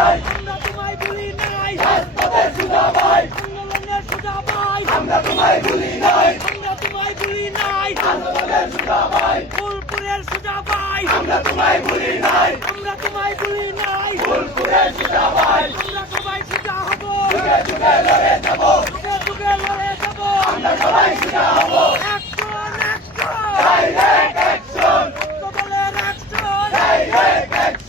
নাই, আমরা তোমায় ভুলি নাই, রাজপথের সুজা ভাই, আন্দোলনের সুজা ভাই, আমরা তোমায় ভুলি নাই, আমরা তোমায় ভুলি নাই, আন্দোলনের সুজা ভাই, ফুলপুরের সুজা ভাই, আমরা তোমায় ভুলি নাই, আমরা তোমায় ভুলি নাই, ফুলপুরের সুজা ভাই, আমরা সবাই সুজা হব, যুগে যুগে লড়ে যাব, যুগে যুগে লড়ে যাব, আমরা সবাই সুজা হব, অ্যাকশন অ্যাকশন, ডাইরেক্ট অ্যাকশন, দলের অ্যাকশন, ডাইরেক্ট অ্যাকশন।